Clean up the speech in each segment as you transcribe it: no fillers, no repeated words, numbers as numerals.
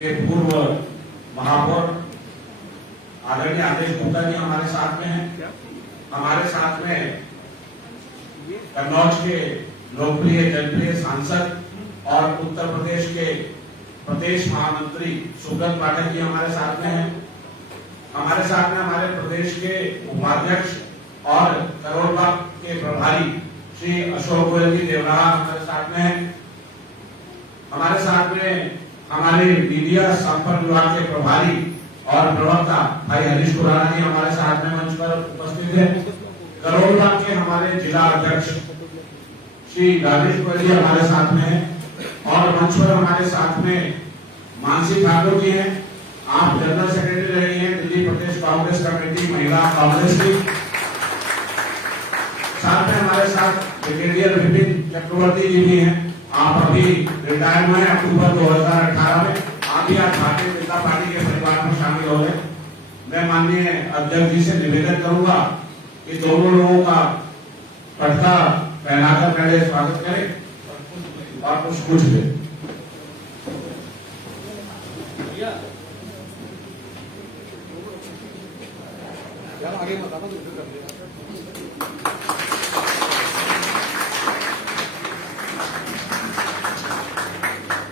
के पूर्व महापौर आदरणीय आदेश गुप्ता जी हमारे साथ में हैं। हमारे साथ में कन्नौज के लोकप्रिय जनप्रिय सांसद और उत्तर प्रदेश के प्रदेश महामंत्री सुब्रत पाठक जी हमारे साथ में हैं। हमारे साथ में हमारे प्रदेश के उपाध्यक्ष और करोलबाग के प्रभारी श्री अशोक गोयल जी देवराहा हमारे साथ में हैं। हमारे साथ में हमारे मीडिया संपर्क विभाग के प्रभारी और प्रवक्ता भाई हरीश खुराना जी हमारे साथ में मंच पर उपस्थित हैं। करोलबाग के हमारे जिला अध्यक्ष श्री राजेश गोयल जी हमारे साथ में हैं और मंच पर हमारे साथ में मानसी ठाकुर जी हैं। आप जनरल सेक्रेटरी रही हैं दिल्ली प्रदेश कांग्रेस कमेटी महिला कांग्रेस की। साथ में हमारे साथ ब्रिगेडियर विपिन चक्रवर्ती जी भी हैं। आप अभी रिटायर हुए अक्टूबर 2018 में। आप भी आज भारतीय जनता पार्टी के परिवार में शामिल हो गए। मैं माननीय अध्यक्ष जी से निवेदन करूंगा कि दोनों लोगों का पटका पहनाकर पहले स्वागत करें और कुछ पूछ लें।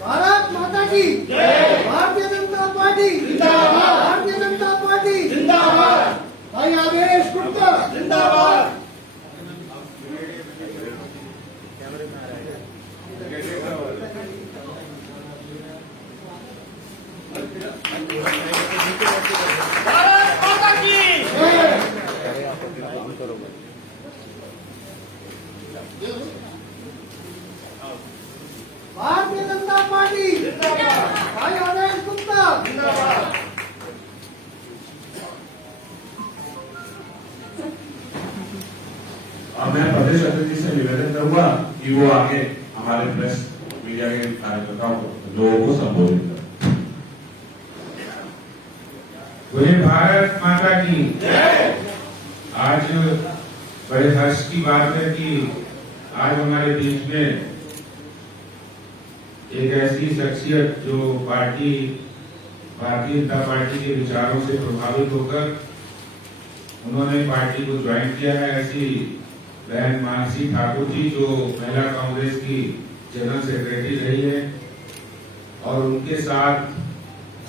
भारत माता की जय। भारतीय जनता पार्टी जिंदाबाद। भारतीय जनता पार्टी जिंदाबाद। भाई आदेश गुप्ता जिंदाबाद। भारत माता की जय। भारतीय जनता पार्टी जिंदाबाद। भाई आदेश गुप्ता जिंदाबाद। और मैं प्रदेश अध्यक्ष जी से निवेदन करूंगा कि वो आगे हमारे प्रेस मीडिया के कार्यकर्ताओं को लोगों को संबोधित करें। बोले भारत माता की जय। आज बड़े हर्ष की बात है कि आज हमारे बीच में एक ऐसी शख्सियत जो भारतीय जनता पार्टी के विचारों से प्रभावित होकर उन्होंने पार्टी को ज्वाइन किया है, ऐसी बहन मानसी ठाकुर जी जो महिला कांग्रेस की जनरल सेक्रेटरी रही है और उनके साथ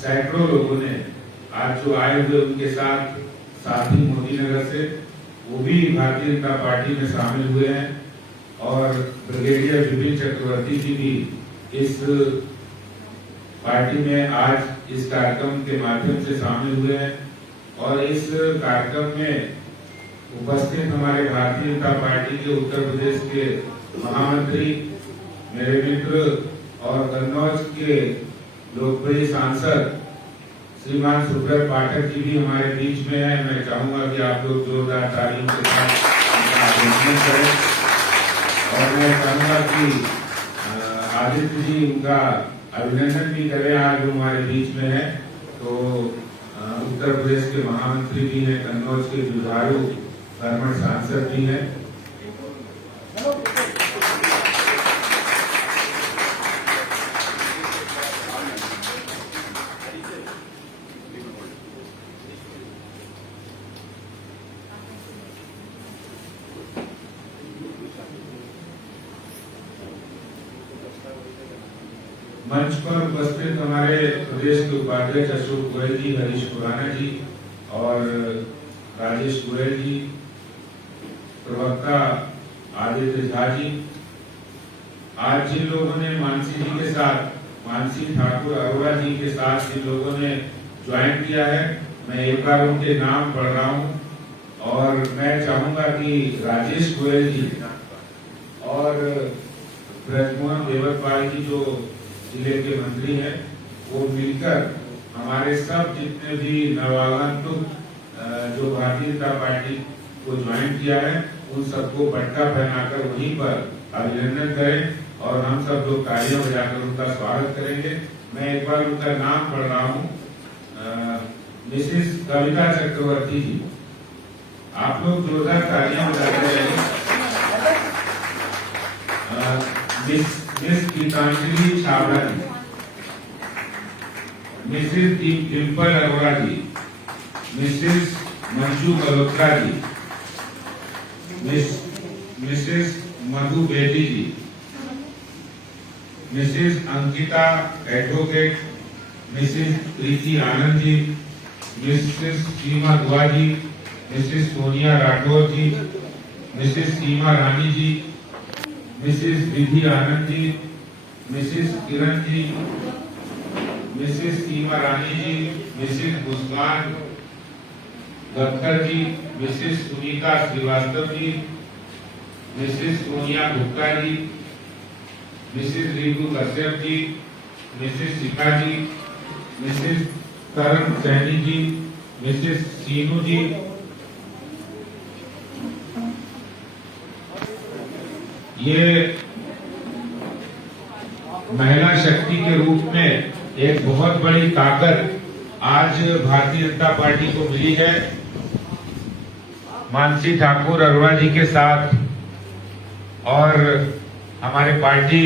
सैकड़ों लोगों ने आज जो आए हुए उनके साथ साथी मोदी नगर से वो भी भारतीय जनता पार्टी में शामिल हुए हैं और ब्रिगेडियर विपिन चक्रवर्ती जी भी इस पार्टी में आज इस कार्यक्रम के माध्यम से शामिल हुए हैं और इस कार्यक्रम में उपस्थित हमारे भारतीय जनता पार्टी के उत्तर प्रदेश के महामंत्री मेरे मित्र और कन्नौज के लोकप्रिय सांसद श्रीमान सुब्रत पाठक जी भी हमारे बीच में हैं। मैं चाहूंगा कि आप लोग जोरदार तालियों के साथ उनका अभिनंदन करें और मैं चाहूंगा कि आदित्य जी उनका अभिनंदन भी करें। आज वो हमारे बीच में है तो उत्तर प्रदेश के महामंत्री भी हैं, कन्नौज के जुझारू कर्मठ सांसद भी हैं। मंच पर उपस्थित हमारे प्रदेश के उपाध्यक्ष अशोक गोयल जी, हरीश खुराना जी और राजेश गोयल जी, प्रवक्ता आदित्य झा जी। आज जिन लोगों ने मानसी जी के साथ, मानसी ठाकुर अरोड़ा जी के साथ जिन लोगों ने ज्वाइन किया है, मैं एक बार उनके नाम पढ़ रहा हूँ और मैं चाहूंगा कि राजेश गोयल जी और ब्रजमोहन देवतपाल जी जो जिले के मंत्री हैं वो मिलकर हमारे सब जितने भी नवागंतुक जो भारतीय जनता पार्टी को ज्वाइन किया है उन सबको पटका पहनाकर वहीं पर अभिनंदन करें और हम सब लोग तालियां बजाकर उनका स्वागत करेंगे। मैं एक बार उनका नाम पढ़ रहा हूँ, मिसेस कविता चक्रवर्ती जी। आप लोग जोरदार तालियां बजाते रहेंगे। मिस गीतांजलि छावड़ा जी, मिसेस डिम्पल अरोड़ा जी, मिसेस मंजू मल्होत्रा जी, मिसेस मधु बेदी जी, मिसेस अंकिता एडवोकेट, मिसेस प्रीति आनंद जी, मिसेस सीमा दुआ जी, मिसेस सोनिया राठौर जी, मिसेस सीमा रानी जी, मिसेस विधि आनंद जी, मिसेस किरण जी, मिसेस सीमा रानी जी, मिसेस मुस्कान गक्कर जी, Mrs Sunita Srivastava ji, Mrs Sonia Gupta ji, Mrs Ritu Kashyap ji, Mrs शिखा जी, मिसेस करण सैनी जी, मिसेस सीनू जी, ये महिला शक्ति के रूप में एक बहुत बड़ी ताकत आज भारतीय जनता पार्टी को मिली है। मानसी ठाकुर अरोड़ा जी के साथ और हमारे पार्टी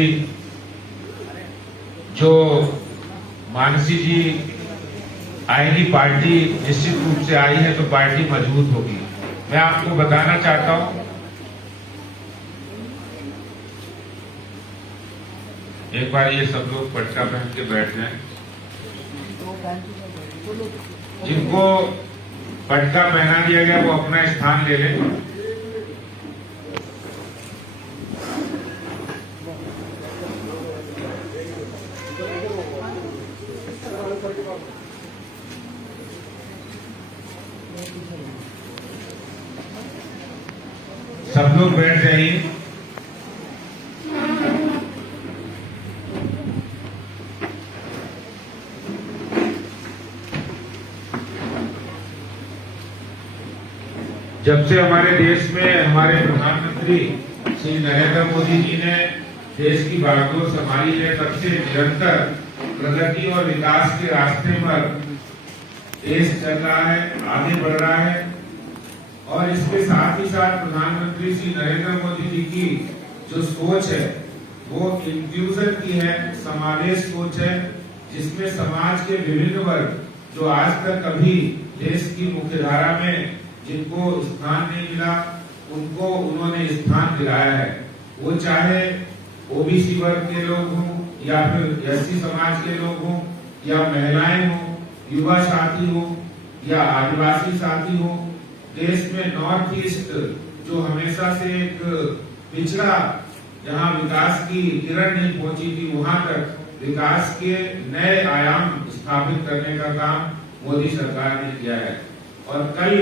जो मानसी जी आएगी, पार्टी निश्चित रूप से आई है तो पार्टी मजबूत होगी। मैं आपको बताना चाहता हूं, एक बार ये सब लोग पटका पहन के बैठ जाएं। जिनको पटका पहना दिया गया वो अपना स्थान ले लें। सब लोग बैठ जाइए। जब से हमारे देश में हमारे प्रधानमंत्री श्री नरेंद्र मोदी जी ने देश की बागडोर संभाली है, तब से निरंतर प्रगति और विकास के रास्ते पर देश चल रहा है, आगे बढ़ रहा है। और इसके साथ ही साथ प्रधानमंत्री श्री नरेंद्र मोदी जी की जो सोच है वो इंक्लूजन की है, समावेश सोच है, जिसमें समाज के विभिन्न वर्ग जो आज तक कभी देश की मुख्यधारा में जिनको स्थान नहीं मिला उनको उन्होंने स्थान दिलाया है। वो चाहे ओबीसी वर्ग के लोग हों या फिर एससी समाज के लोग हों या महिलाएं हों, युवा साथी हो या आदिवासी साथी हो। देश में नॉर्थ ईस्ट जो हमेशा से एक पिछड़ा, जहां विकास की किरण नहीं पहुंची थी, वहां तक विकास के नए आयाम स्थापित करने का काम मोदी सरकार ने किया है। और कल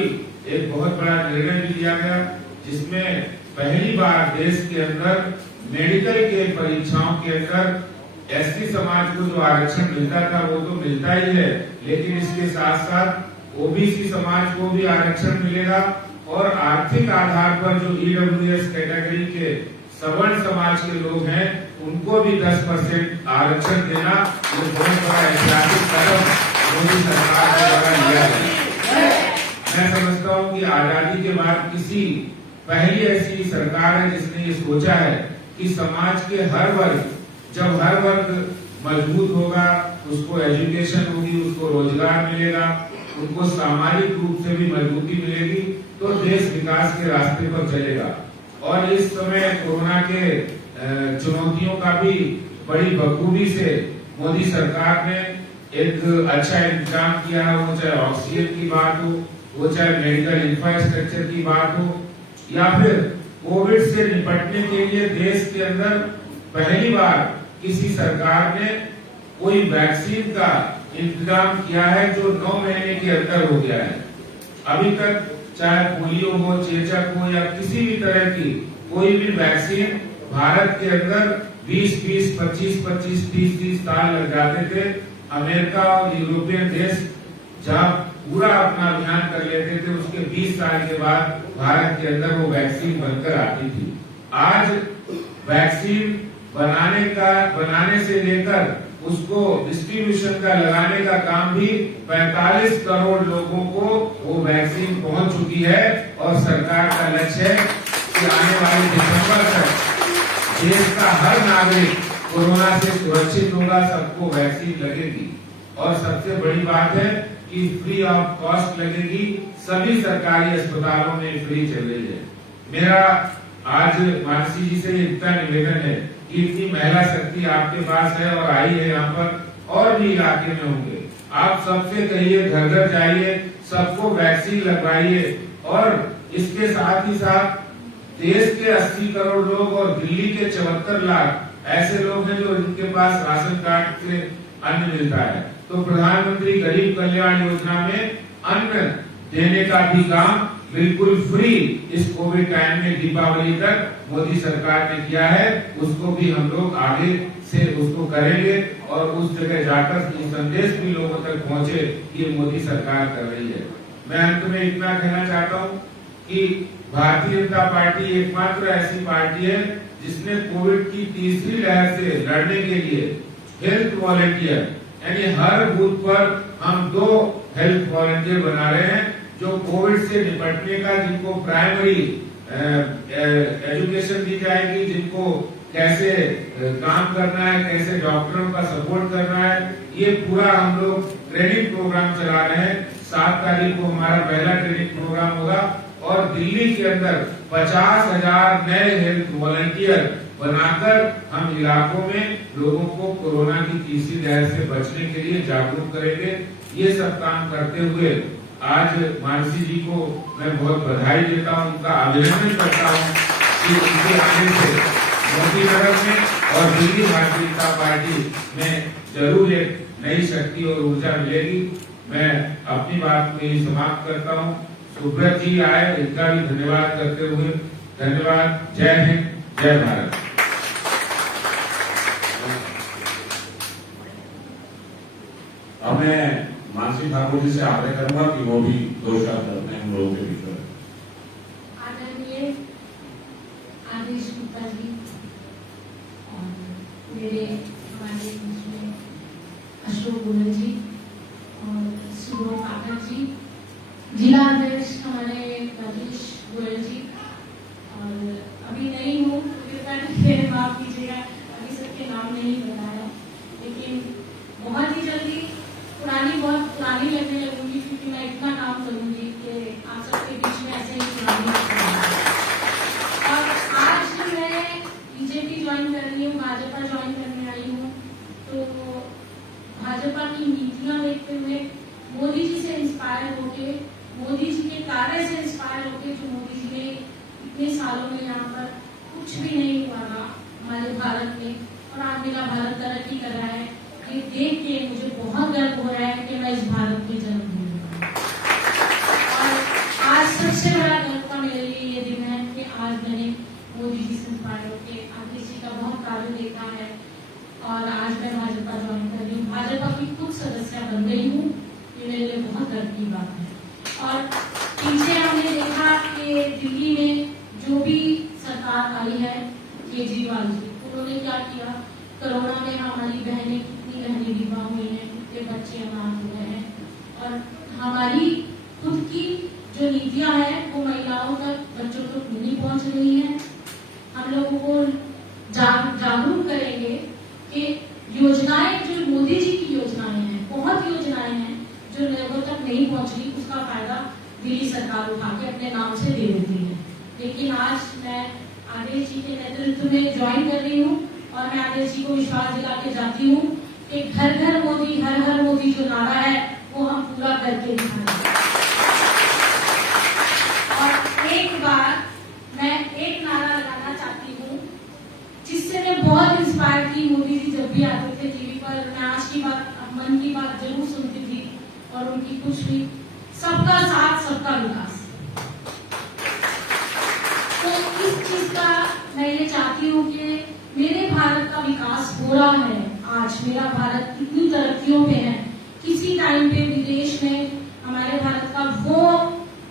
एक बहुत बड़ा निर्णय भी लिया गया, जिसमें पहली बार देश के अंदर मेडिकल के परीक्षाओं के अंदर एसटी समाज को जो आरक्षण मिलता था वो तो मिलता ही है, लेकिन इसके साथ साथ ओबीसी समाज को भी आरक्षण मिलेगा। और आर्थिक आधार पर जो ईडब्ल्यूएस कैटेगरी के सवर्ण समाज के लोग हैं उनको भी 10% आरक्षण देना, ये बहुत बड़ा ऐतिहासिक कदम मोदी सरकार के द्वारा लिया है। मैं समझता हूँ कि आजादी के बाद किसी पहली ऐसी सरकार है जिसने ये सोचा है कि समाज के हर वर्ग, जब हर वर्ग मजबूत होगा, उसको एजुकेशन होगी, उसको रोजगार मिलेगा, उनको सामाजिक रूप से भी मजबूती मिलेगी, तो देश विकास के रास्ते पर चलेगा। और इस समय कोरोना के चुनौतियों का भी बड़ी बखूबी से मोदी सरकार ने एक अच्छा इंतजाम किया है। वो चाहे ऑक्सीजन की बात हो, वो चाहे मेडिकल इंफ्रास्ट्रक्चर की बात हो, या फिर कोविड से निपटने के लिए देश के अंदर पहली बार किसी सरकार ने कोई वैक्सीन का इंतजाम किया है जो 9 महीने के अंदर हो गया है। अभी तक चाहे पोलियो हो, चेचक हो या किसी भी तरह की कोई भी वैक्सीन भारत के अंदर 20-20, 25-25, 30-30 साल लग जाते थे। अमेरिका और यूरोपियन देश जहां पूरा अपना अभियान कर लेते थे, उसके 20 साल के बाद भारत के अंदर वो वैक्सीन बनकर आती थी। आज वैक्सीन बनाने से लेकर उसको डिस्ट्रीब्यूशन का लगाने का काम भी 45 करोड़ लोगों को वो वैक्सीन पहुंच चुकी है। और सरकार का लक्ष्य है कि आने वाले दिसंबर तक देश का हर नागरिक कोरोना से सुरक्षित होगा, सबको वैक्सीन लगेगी। और सबसे बड़ी बात है कि फ्री ऑफ कॉस्ट लगेगी, सभी सरकारी अस्पतालों में फ्री चल रही है। मेरा आज मानसी जी से इतना निवेदन है कि इतनी महिला शक्ति आपके पास है और आई है यहाँ पर, और भी इलाके में होंगे, आप सबसे कहिए घर घर जाइए, सबको वैक्सीन लगवाइए। और इसके साथ ही साथ देश के 80 करोड़ लोग और दिल्ली के 74 लाख ऐसे लोग हैं जो जिनके पास राशन कार्ड से अन्न मिलता है, तो प्रधानमंत्री गरीब कल्याण योजना में अन्न देने का भी काम बिल्कुल फ्री इस कोविड टाइम में दीपावली तक मोदी सरकार ने किया है। उसको भी हम लोग आगे से उसको करेंगे और उस जगह जाकर ये संदेश भी लोगों तक पहुंचे कि मोदी सरकार कर रही है। मैं अंत में इतना कहना चाहता हूं कि भारतीय जनता पार्टी एकमात्र ऐसी पार्टी है जिसने कोविड की तीसरी लहर से लड़ने के लिए हेल्थ वॉलेंटियर यानी हर बूथ पर हम 2 हेल्थ वॉलेंटियर बना रहे हैं जो कोविड से निपटने का, जिनको प्राइमरी एजुकेशन दी जाएगी, जिनको कैसे काम करना है, कैसे डॉक्टरों का सपोर्ट करना है, ये पूरा हम लोग ट्रेनिंग प्रोग्राम चला रहे हैं। 7 तारीख को हमारा पहला ट्रेनिंग प्रोग्राम होगा और दिल्ली के अंदर 50,000 नए हेल्थ वॉलंटियर बनाकर हम इलाकों में लोगों को कोरोना की तीसरी लहर से बचने के लिए जागरूक करेंगे। ये सब काम करते हुए आज मानसी जी को मैं बहुत बधाई देता हूं, उनका अभिनंदन करता हूं कि उनके आने से मोदी नगर में और दिल्ली भारतीय जनता पार्टी में जरूर एक नई शक्ति और ऊर्जा मिलेगी। मैं अपनी बात को यही समाप्त करता हूं। सुब्रत जी आए, इनका भी धन्यवाद करते हुए धन्यवाद। जय हिंद, जय भारत। अब मैं मानसी ठाकुर जी से आग्रह करूंगा कि वो भी 2 शब्द अपने हम लोगों के बीच में। आदरणीय आदेश गुप्ता जी और मेरे हमारे बीच में अशोक गोयल जी और सुबोध पाठक जी, जिला अध्यक्ष हमारे राजेश गोयल जी, और अभी नहीं हूँ तो कृपया माफ कीजिएगा, अभी सबके नाम नहीं बताया, लेकिन बहुत ही जल्दी बहुत पुरानी लगने लगूंगी क्योंकि मैं इतना काम करूंगी कि आप सबके बीच में ऐसे ही पुरानी। और आज मैं बीजेपी ज्वाइन कर रही हूँ, भाजपा ज्वाइन करने आई हूँ, तो भाजपा की नीतियां देखते हुए मोदी जी से इंस्पायर होके, मोदी जी के कार्य से इंस्पायर होके, जो मोदी जी ने इतने सालों में यहाँ पर कुछ भी नहीं हुआ था हमारे भारत में, और आज मेरा भारत तरक्की कर रहा है, ये देख के मुझे बहुत गर्व हो रहा है कि मैं इस भारत में जन्म हुई हूँ। और आज सबसे बड़ा गर्व का मेरे लिए ये दिन है कि आज मैंने मोदी जी से इंस्पायर होकर आदेश जी का बहुत कार्य देखा है और आज मैं भाजपा ज्वाइन कर रही हूँ, भाजपा की खुद सदस्य बन गई हूँ। ये मेरे लिए बहुत गर्व की बात है। और पीछे हमने देखा कि दिल्ली में जो भी सरकार आई है केजरीवाल जी, उन्होंने क्या किया, कोरोना में हमारी बहनें, कितनी बहनें विधवा हुई हैं, कितने बच्चे अनाथ हो गए हैं, और हमारी खुद की जो नीतियां हैं वो महिलाओं तक, बच्चों तक नहीं पहुंच रही हैं। हम लोगों को जागरूक करेंगे कि योजनाएं, जो मोदी जी की योजनाएं हैं, बहुत योजनाएं हैं जो लोगों तक नहीं पहुंच रही, उसका फायदा दिल्ली सरकार उठा के अपने नाम से दे देती है। लेकिन आज मैं आदेश जी के नेतृत्व में ज्वाइन कर रही हूँ और मैं आदेश जी को विश्वास दिला के जाती हूँ कि घर घर मोदी, हर हर मोदी जो नारा है वो हम पूरा करके दिखाएंगे। और एक बार मैं एक नारा लगाना चाहती हूँ जिससे मैं बहुत इंस्पायर थी। मोदी जी जब भी आते थे टीवी पर, मैं आज की बात, मन की बात जरूर सुनती थी और उनकी कुछ भी, सबका साथ सबका विकास। तो इस चीज का मैं ये चाहती हूँ कि मेरे भारत का विकास हो रहा है। आज मेरा भारत इतनी तरक्कियों पे है, किसी टाइम पे विदेश में हमारे भारत का वो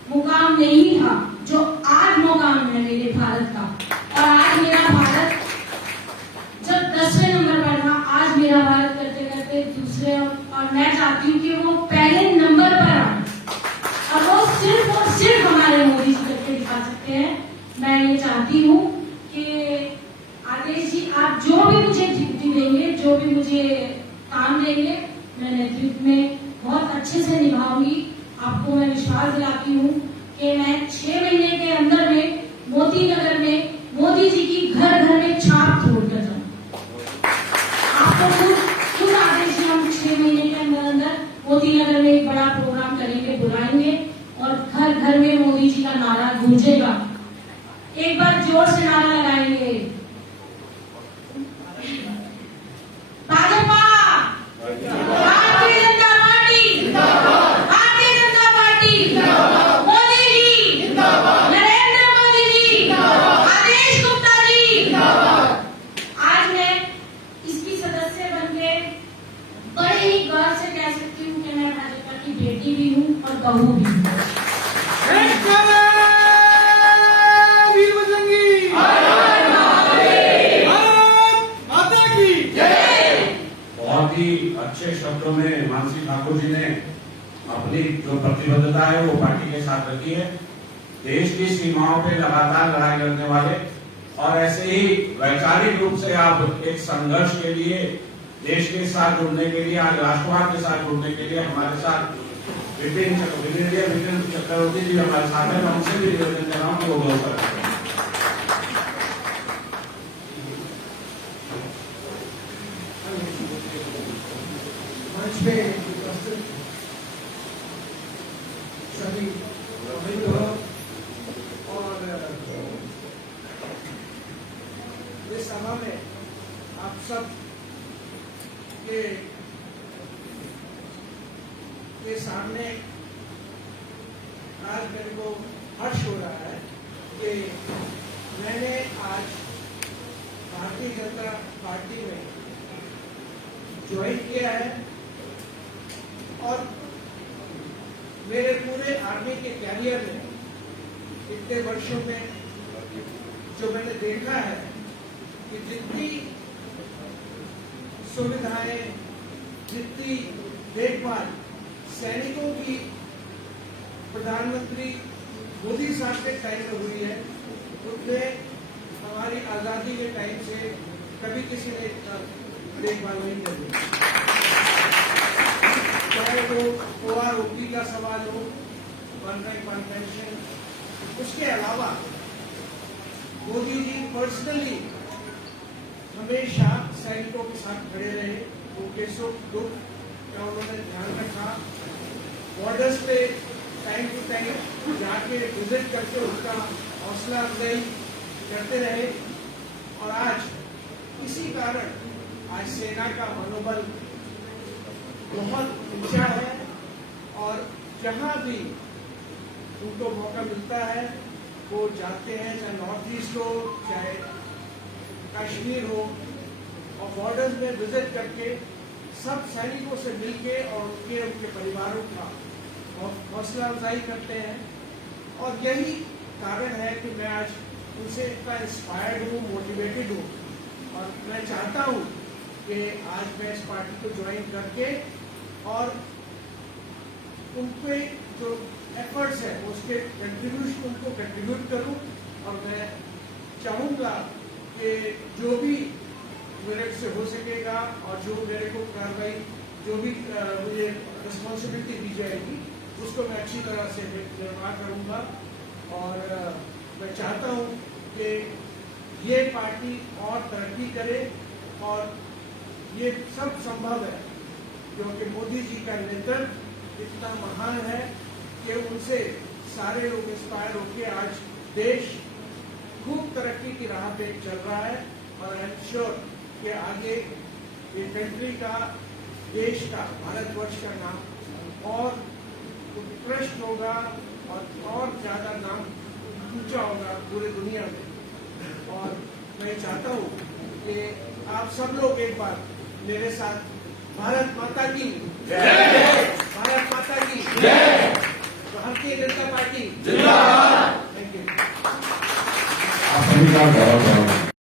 मुकाम नहीं था जो आज मुकाम है मेरे भारत का। और आज मेरा भारत जब 10वें नंबर पर था, आज मेरा भारत करते करते दूसरे, और मैं चाहती हूँ कि वो पहले नंबर पर आए, और वो सिर्फ और सिर्फ हमारे मोदी जी करके दिखा सकते हैं। मैं ये चाहती हूँ कि आदेश जी, आप जो भी मुझे ड्यूटी देंगे, जो भी मुझे काम देंगे, मैं नेतृत्व में बहुत अच्छे से निभाऊंगी। आपको मैं विश्वास दिलाती हूँ कि मैं 6 महीने के अंदर में मोती नगर में मोदी जी की घर घर में छाप छोड़कर जाऊंगी। आपको खुद आदेश है, हम 6 महीने के अंदर अंदर मोती नगर में एक बड़ा प्रोग्राम करेंगे, बुलाएंगे और घर घर में मोदी जी का नारा गूंजेगा। एक बार जोर से नारा लगाएंगे, भाजपा, भारतीय जनता पार्टी, भारतीय जनता पार्टी, मोदी जी, नरेंद्र मोदी जी, आदेश गुप्ता जी। आज मैं इसकी सदस्य बनके बड़े ही गर्व से कह सकती हूँ कि मैं भाजपा की बेटी भी हूँ और बहू भी हूँ। वीर बजरंगी माता की बहुत ही अच्छे शब्दों में मानसी ठाकुर जी ने अपनी जो प्रतिबद्धता है वो पार्टी के साथ रखी है। देश की सीमाओं पे लगातार लड़ाई लड़ने वाले और ऐसे ही वैचारिक रूप से आप एक संघर्ष के लिए देश के साथ जुड़ने के लिए, आज राष्ट्रवाद के साथ जुड़ने के लिए हमारे साथ विपिन चक्रवर्ती जी हमारे साथ हैं। मैं उनसे भी निवेदन कर रहा हूँ कि वो बहुत करें। मंच पे उपस्थित सभी मित्रों और इस सभा में आप सब के सामने आज मेरे को हर्ष हो रहा है कि मैंने आज भारतीय जनता पार्टी में ज्वाइन किया है और मेरे पूरे आर्मी के कैरियर में इतने वर्षों में जो मैंने देखा है कि जितनी सुविधाएं, जितनी देखभाल सैनिकों की प्रधानमंत्री मोदी साहब के टाइम में हुई है, उतने हमारी आजादी के टाइम से कभी किसी ने देखभाल नहीं करी। चाहे वो OROP का सवाल हो, वन रैंक वन पेंशन, उसके अलावा मोदी जी पर्सनली हमेशा सैनिकों के साथ खड़े रहे। उनके सुख दुख का उन्होंने ध्यान रखा। बॉर्डर्स पे टाइम टू टाइम जाके विजिट करके उनका हौसला अफजाई करते रहे और आज इसी कारण आज सेना का मनोबल बहुत ऊंचा है और जहां भी उनको मौका मिलता है वो जाते हैं, चाहे नॉर्थ ईस्ट हो, चाहे कश्मीर हो, और बॉर्डर्स में विजिट करके सब सैनिकों से मिलके और उनके परिवारों का हौसला अफजाई करते हैं। और यही कारण है कि मैं आज उनसे इतना इंस्पायर्ड हूँ, मोटिवेटेड हूँ और मैं चाहता हूँ कि आज मैं इस पार्टी को ज्वाइन करके और उनके जो एफर्ट्स है उसके कंट्रीब्यूशन उनको कंट्रीब्यूट करूँ। और मैं चाहूँगा कि जो भी मेरे से हो सकेगा और जो मेरे को कार्रवाई जो भी मुझे रिस्पॉन्सिबिलिटी दी जाएगी उसको मैं अच्छी तरह से निर्वाह करूँगा। और मैं चाहता हूँ कि ये पार्टी और तरक्की करे और ये सब संभव है क्योंकि मोदी जी का नेतृत्व इतना महान है कि उनसे सारे लोग इंस्पायर होकर आज देश खूब तरक्की की राह पे चल रहा है। और आई एम श्योर कि आगे ये कंट्री का, देश का, भारतवर्ष का नाम और उत्कृष्ट होगा और ज्यादा नाम ऊंचा होगा पूरी दुनिया में। और मैं चाहता हूँ कि आप सब लोग एक बार मेरे साथ भारत माता की जय, भारत माता की जय, भारतीय जनता पार्टी जिंदाबाद। Thank you. आप सभी का बहुत बहुत